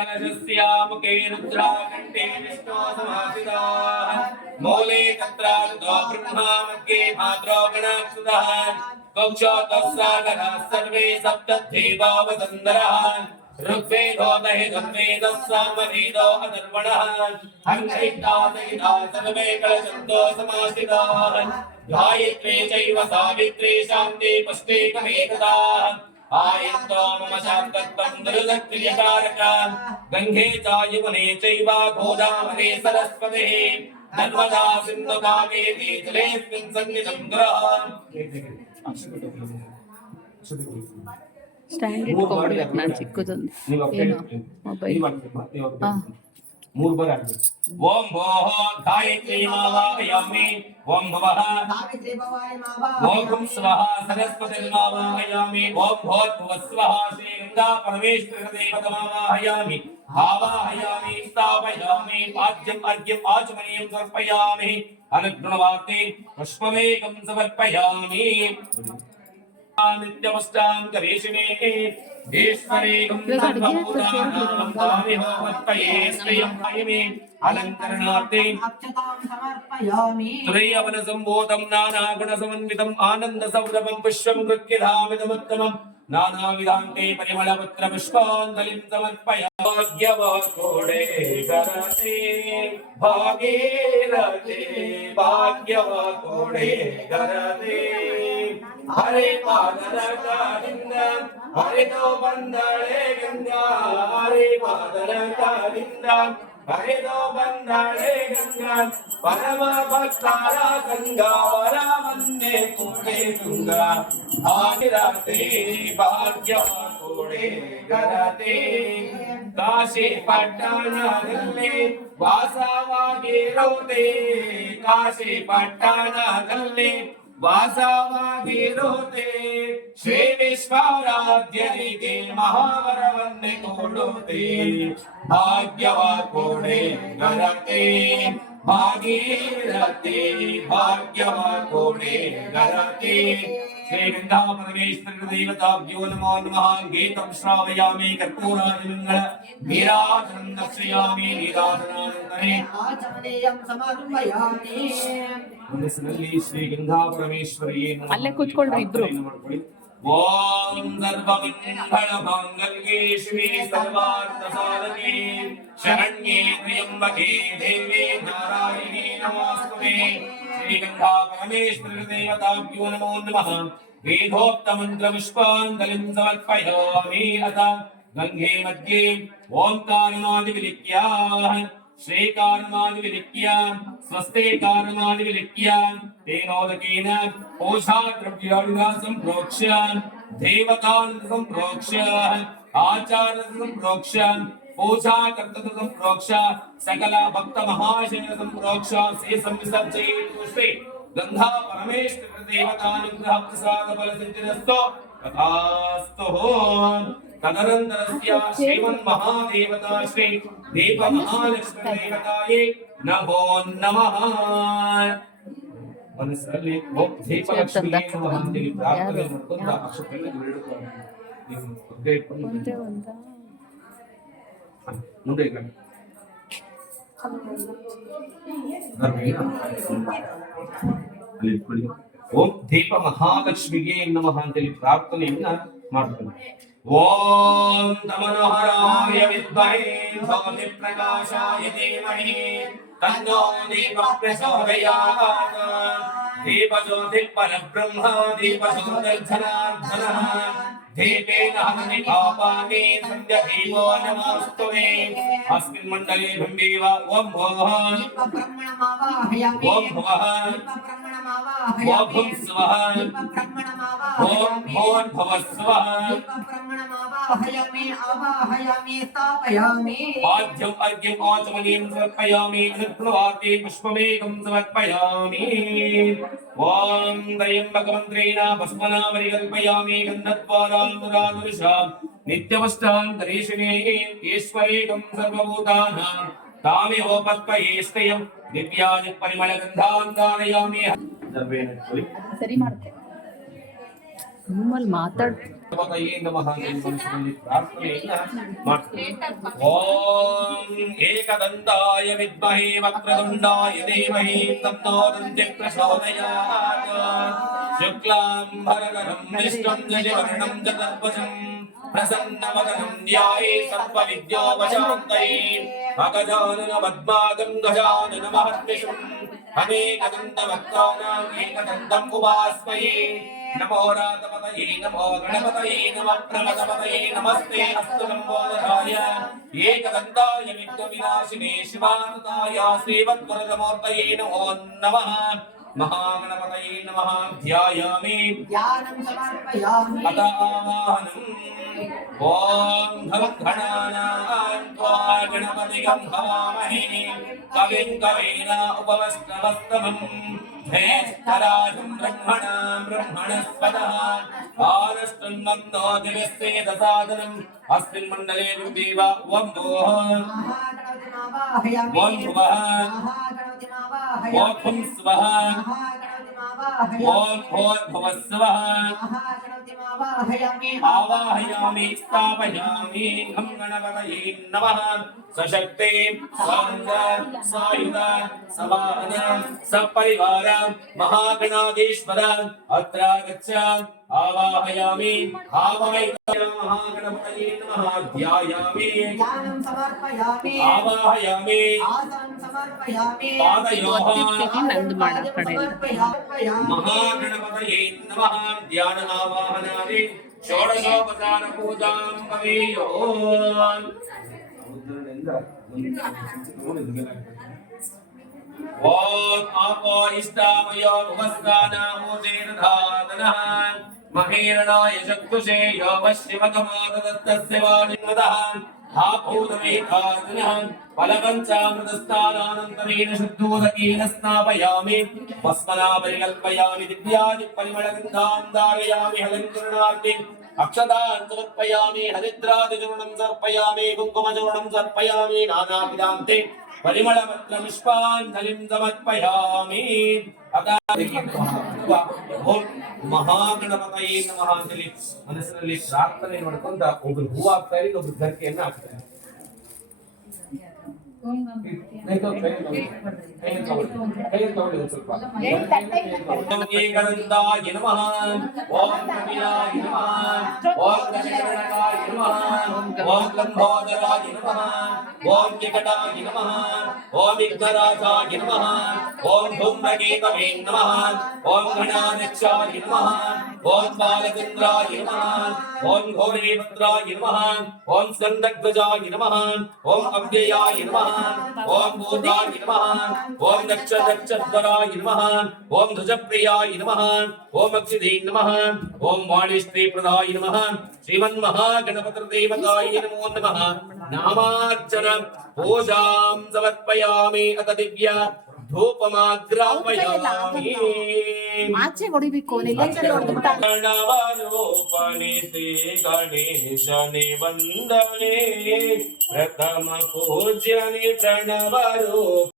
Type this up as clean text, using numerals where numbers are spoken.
मुखे रुद्राकण्ठे विष्णो समासिताः मूले तत्रागतो ब्रह्मा मध्ये भाद्रो गणाक्षुतः कक्षातः सागरः सर्वे सप्तदेवा वसुन्धरः ऋग्वेदो दहिर्वेदः सामवेदो अथर्वणः हर्षैतासहिता सर्वे कलशब्दो समासिताः गायत्री चैव सावित्री शान्ति पुष्टि कमेकदा आयन्तो मम शान्तत्वं दुर्गत्रियकारकान् गङ्गे च यमुने चैव गोदावरी सरस्वती नर्मदा सिन्धु कावेरी जलेऽस्मिन् सन्निधं कुरु ಸ್ಟ್ಯಾಂಡ್ ಇಟ್ಕೊಂಡ್ಬಿಡ್ಬೇಕು ನಾನು ಚಿಕ್ಕದೊಂದು ಏನು ಮೊಬೈಲ್ ಮೂರು ಬಾರಿ ಆಡ್ಬೇಕು ಓಂ ಭೋಃ ಗಾಯತ್ರಿ ಮಾವಾಹಯಾಮಿ ಓಂ ಭವಃ ಸಾವಿತ್ರಿ ಭವಾಯ ಮಾವಾಹಯಾಮಿ ಓಂ ಸ್ವಃ ಸರಸ್ವತಿ ಮಾವಾಹಯಾಮಿ ಓಂ ಭೂರ್ಭುವಃ ಸ್ವಃ ಶ್ರೀ ಗಂಗಾ ಪರಮೇಶ್ವರ ದೇವತಮಾವಾಹಯಾಮಿ ಆವಾಹಯಾಮಿ ಸ್ಥಾಪಯಾಮಿ ಪಾದ್ಯಂ ಅರ್ಘ್ಯಂ ಆಚಮನೀಯಂ ಸಮರ್ಪಯಾಮಿ ಅನುಗ್ರಹವಾರ್ತೆ ಪುಷ್ಪಮೇಕಂ ಸಮರ್ಪಯಾಮಿ नित्यमष्टां करेशिने ईश्वरेकं सर्वभूतानां तामिहोमत्पये श्रियं पायिमे अलङ्करणार्थे अक्षतां समर्पयामि त्रयवनसम्भूतं नानागुणसमन्वितम् आनन्दसौरभं पुष्पं कृत्यधामिदमुत्तमं नानाविधान्ते परिमलपत्रपुष्पाञ्जलिं समर्पयामि भाग्यवकोडे करते भागीरथे भाग्यवकोडे करते हरे पादरकारिंद हरे तो बंदळे गंगा हरे पादरकारिंद हरे तो बंदळे गंगा परम भक्तारा गंगा वरा वंदे कोडे गंगा भागीरथे भाग्य कोडे करते काशी पಟ್ಟಣದಲ್ಲಿ ವಾಸವಾಗಿರುವುದೇ ಕಾಶಿ ಪಟ್ಟಣದಲ್ಲಿ ವಾಸವಾಗಿರುವುದೇ ಶ್ರೀ ವಿಶ್ವರಾಧ್ಯರಿಗೆ ಮಹಾವರವನ್ನೇ ಕೊಡುತ್ತೆ ಭಾಗ್ಯವ ಕೊಡೆ ಗರತೆ ಭಾಗೀರಥಿ ಭಾಗ್ಯವ ಕೊಡೆ ಗರತೆ ಶ್ರೀ ಗಂಗಾ ಪರಮೇಶ್ವರ ದೇವತಾಭ್ಯೋ ನಮೋ ನಮಃ ಗೀತಂ ಶ್ರಾವಯಾಮಿ ಕರ್ಪೂರಾದಿಮಂಗಳ ನೀರಾಜನಂ ದರ್ಶಯಾಮಿ ನೀರಾಜನಾನಂತರೇ ಆಚಮನೇಯಂ ಸಮರ್ಪಯಾಮಿ ಮನಸ್ಸಿನಲ್ಲಿ ಶ್ರೀ ಗಂಗಾ ಪರಮೇಶ್ವರಿಯೇ ಅಲ್ಲೇ ಕೂತ್ಕೊಳ್ಳಿ ಇಬ್ರು ಓಂ ಸರ್ವಮಂಗಳ ಮಾಂಗಲ್ಯೇ ಶಿವೆ ಸರ್ವಾರ್ಥ ಸಾಧಕೆ ಶರಣ್ಯೇ ತ್ರ್ಯಂಬಕೆ ದೇವಿ ನಾರಾಯಣಿ ನಮೋಸ್ತುತೆ ಶ್ರೀ ಗಂಗಾ ಪರಮೇಶ್ವರ ದೇವತಾಭ್ಯೋ ನಮೋ ನಮಃ ವೇದೋಕ್ತ ಮಂತ್ರ ಪುಷ್ಪಾಂಜಲಿಂ ಸಮರ್ಪಯಾಮಿ ಅಥ ಗಂಗೆ ಮಧ್ಯೆ ಓಂಕಾರನಾದಿ ವಿಲಿಖ್ಯ श्रीकारमादि विलिख्य स्वस्ते कारमादि विलिख्य तेनोदकेन पूजा द्रव्याणिना संप्रोक्ष्य देवतान् संप्रोक्ष्य आचार्य संप्रोक्ष्य पूजा कर्तृ संप्रोक्ष्य सकल भक्त महाशय संप्रोक्ष्य से संविसर्जयतु श्री गंगा परमेश्वर देवतानुग्रह प्रसाद बल सिद्धिरस्तु तथास्तु तदनन्तरस्य श्रीमन्महादेवता श्री दीपमहालक्ष्मी देवताये नमो नमः ಮನಸ್ಸಲ್ಲಿ ಓಂ ದೀಪಲಕ್ಷ್ಮಿಯೇ ನಮಃ ಅಂತೇಳಿ ಪ್ರಾರ್ಥನೆ ಮಾಡ್ಕೊಂಡು ಅಕ್ಷತೆಯನ್ನು ಬಿಡುತ್ತಾರೆ ಮುಂದೆ ಓಂ ದೀಪ ಮಹಾಲಕ್ಷ್ಮಿಗೆ ನಮಃ ಅಂತೇಳಿ ಪ್ರಾರ್ಥನೆಯನ್ನ ಮಾಡ್ತಾರೆ ಓಂ ನಮೋಹರಾಯ ವಿದ್ಮಹೇ ಜ್ಯೋತಿ ಪ್ರಕಾಶಾಯ ಧೀಮಹಿ ತನ್ನೋ ದೀಪ ಪ್ರಚೋದಯಾತ್ ದೀಪ ಜ್ಯೋತಿ ಪರಬ್ರಹ್ಮ ದೀಪ ಜ್ಯೋತಿರ್ಧನಾರ್ಧನಃ दीपेन हवनि पापानि सन्ध्यदीपो नमोस्तुते अस्मिन् मण्डले बिम्बेव ओम भोः ओम भवः ओम स्वः ओम भोर्भुवः स्वः पाद्यम् अर्घ्यम् आचमनीयं समर्पयामि अनुप्लवार्ते पुष्पमेकं समर्पयामि ओम त्र्यम्बकमन्त्रेण भस्मना परिकल्पयामि गन्धद्वारां मुरादुषां नित्यमष्टां करेशिने ईश्वरेकं सर्वभूतानां तामिहोपत्पये स्त्रियं दिव्यानि परिमलगन्धान् धारयामि ಸರಿ ಮಾಡ್ತೆ ರೂಮಲ್ಲಿ ಮಾತಾಡ್ ಗಣಪತಯೇ ನಮಃ ಎಂದು ಮನಸ್ಸಿನಲ್ಲಿ ಪ್ರಾರ್ಥನೆಯನ್ನ ಮಾಡ್ತೀವಿ. ಓಂ ಏಕದಂತಾಯ ವಿದ್ಮಹೇ ವಕ್ರತುಂಡಾಯ ಧೀಮಹಿ ತನ್ನೋ ದಂತಿ ಪ್ರಚೋದಯಾತ್. ಶುಕ್ಲಾಂಬರಧರಂ ವಿಷ್ಣುಂ ಶಶಿವರ್ಣಂ ಚತುರ್ಭುಜಂ ಪ್ರಸನ್ನವದನಂ ಧ್ಯಾಯೇ ಸರ್ವವಿದ್ಯೋಪಶಾन्तಯೇ. ಅಗಜಾನನ ಪದ್ಮಾಗಂ ಗಜಾನನ ಮಹರ್ನಿಶಂ ಅನೇಕದಂತವಕ್ತಾನಾಂ ಏಕದಂತಂ ಉಪಾಸ್ಮಹೇ. ನಮೋ ರಾತಪತಯೇ ನಮೋ ಗಣಪತಯೇ ನಮಃ ಪ್ರಮದಪತಯೇ ನಮಸ್ತೆ ಅಸ್ತು ಲಂಬೋದರಾಯ ಏಕದಂತಾಯ ವಿಘ್ನವಿನಾಶಿನೇ ಶಿವಾನುತಾಯ ಶ್ರೀಮದ್ವರದಮೂರ್ತಯೇ ನಮೋ ನಮಃ. ಮಹಾಗಣಪತಯೇ ನಮಃ. ಧ್ಯಾಯಾಮಿ ಧ್ಯಾನಂ ಸಮರ್ಪಯಾಮಿ. ಅತ ಆವಾಹನಂ. ಓಂ ಘಂ ಘಣಾನಾಂ ತ್ವಾ ಗಣಪತಿಗಂ ಹವಾಮಹೇ ಕವಿಂ ಕವೀನ ಉಪವಸ್ತ್ರವಸ್ತಮಂ ಜ್ಯೇಷ್ಠರಾಜಂ ಬ್ರಹ್ಮಣಾಂ ಬ್ರಹ್ಮಣಸ್ಪದಃ ಆನಷ್ಟನ್ಮನ್ನೋ ದಿವ್ಯಸ್ವೇದಸಾದನಂ ಅಸ್ಮಿನ್ ಮಂಡಲೇ ರುದೇವ ಓಂ ಭೋಃ ಮಹಾಗಣಪತಿಂ ಆವಾಹಯಾಮಿ. ಓಂ ಭುವಃ ಮಹಾಗಣಪತಿಂ ಆವಾಹಯಾಮಿ. ಓಂ ಹುಂ ಸ್ವಃ ಮಹಾಗಣಪತಿಂ ಆವಾಹಯಾಮಿ. ಓಂ ಭೋರ್ಭುವಃ ಸ್ವಃ ಮಹಾಗಣಪತಿಂ ಆವಾಹಯಾಮಿ. ಆವಾಹಯಾಮಿ ಸ್ಥಾಪಯಾಮಿ. ಘಂ ಗಣಪತಯೇ ನಮಃ. ಸಶಕ್ತೆ ಸ್ವಾಂಗ ಸಾಯುಧ ಸವಾಹನ ಸಪರಿವಾರ ಮಹಾಗಣಾಧೀಶ್ವರ ಅತ್ರ ಗಚ್ಚ. ಆವಾಹಯಾಮಿ ಆವಾಹಯಾಮಿ ಮಹಾಗಣಪತಯೇ ನಮಃ. ಧ್ಯಾಯಾಮಿ ಧ್ಯಾನಂ ಸಮರ್ಪಯಾಮಿ. ಆವಾಹಯಾಮಿ ಆಸನಂ ಸಮರ್ಪಯಾಮಿ. ಪಾದಯೋಃ ಒತ್ತಿಟ್ಟಿಗೆ ನಂದು ಮಾಡೋ ಕಡೆಯಿಂದ. ಸಮರ್ಪಯಾಮಿ. ಮಹಾಗಣಪತಯೇ ನಮಃ. ಧ್ಯಾನ ಆವಾಹನಾದಿ ಷೋಡಶೋಪಚಾರ ಪೂಜಾಂ ಭವೇಯೋ. ಓಂ ಆಪೋ ಇಷ್ಟಾಮಯೋ ಭುವಸ್ಕಾನಾಮೋದೇರಧಾತನಃ ಮಹೇರಣಾಯ ಚಕ್ಷುಷೇ ಯೋ ಪಶ್ಚಿಮಕಮಾದತ್ತಸ್ಯ ವಾಜಿನ್ಮದಃ ಆಭೂತಮೇಧಾತನಃ ಫಲಪಂಚಾಮೃತಸ್ಥಾನಾನಂತರೇಣ ಶುದ್ಧೋದಕೇನ ಸ್ನಾಪಯಾಮಿ. ಭಸ್ಮನಾ ಪರಿಕಲ್ಪಯಾಮಿ. ದಿವ್ಯಾದಿ ಪರಿಮಳಗಂಧಾಂ ಧಾರಯಾಮಿ. ಹಲಂಕರಣಾರ್ತಿ ಅಕ್ಷತಾನ್ ಸಮರ್ಪಯಾಮಿ. ಹರಿದ್ರಾದಿಚೂರ್ಣಂ ಸಮರ್ಪಯಾಮಿ. ಕುಂಕುಮಚೂರ್ಣಂ ಸಮರ್ಪಯಾಮಿ. ನಾನಾವಿಧಾಂತೆ ಪರಿಮಳಪತ್ರ ಪುಷ್ಪಾಂಜಲಿಂ ಸಮರ್ಪಯಾಮಿ. ಓಂ ಮಹಾಗಣಪತಯೇ ನಮಃ ಅಂತೇಳಿ ಮನಸ್ಸಿನಲ್ಲಿ ಪ್ರಾರ್ಥನೆ ಮಾಡ್ಕೊಂತ ಒಬ್ರು ಹೂ ಹಾಕ್ತಾರೆ, ಇನ್ನೊಬ್ರು ಗರಿಕೆಯನ್ನ ಹಾಕ್ತಾರೆ. ಏಕದಂತಾಯ ನಮಃ. ಓಂ ಕಪಿಲಾಯ ನಮಃ. ಓಂ ಗಜಗಣಕಾಯ ನಮಃ. ಓಂ ಲಂಬೋದರಾಯ ನಮಃ. ಓಂ ವಿಕಟಾಯ ನಮಃ. ಓಂ ವಿಘ್ನರಾಜಾಯ ನಮಃ. ಓಂ ಧೂಮ್ರಕೇತವೇ ನಮಃ. ಓಂ ಗಣಾಧ್ಯಕ್ಷಾಯ ನಮಃ. ಓಂ ಬಾಲಚಂದ್ರಾಯ ನಮಃ. ಓಂ ಘೋರೇಭದ್ರಾಯ ನಮಃ. ಓಂ ಸ್ಕಂದಧ್ವಜಾಯ ನಮಃ. ಓಂ ಅವ್ಯಯಾಯ ನಮಃ. ಓಂ ಭೂತಾಯ ನಮಃ. ಓಂ ದಕ್ಷಧ್ವರಾಯ ನಮಃ. ಓಂ ಧ್ವಜಪ್ರಿಯಾಯ ನಮಃ. ಓಂ ಅಕ್ಷಿಧೇ ನಮಃ. ಓಂ ವಾಣಿಶ್ರೀಪ್ರದಾಯ ನಮಃ. ಶ್ರೀಮನ್ಮಹಾಗಣಪತಿರ್ದೇವತಾಯ ನಮೋ ನಮಃ. ನಾಮಾರ್ಚನ ಪೂಜಾಂ ಸಮರ್ಪಯಾಮಿ. ಅತ ದಿವ್ಯ ಧೂಪಮಾಗ್ರಾಪಯಾಮಿ. ಆಚೆ ಹೊಡಿಬೇಕು ಗಣವರೂಪಣಿ ಶ್ರೀ ಗಣೇಶನಿ ವಂದನೆ. ಪ್ರಥಮ ಪೂಜ್ಯನಿ ಪ್ರಣವರೂಪ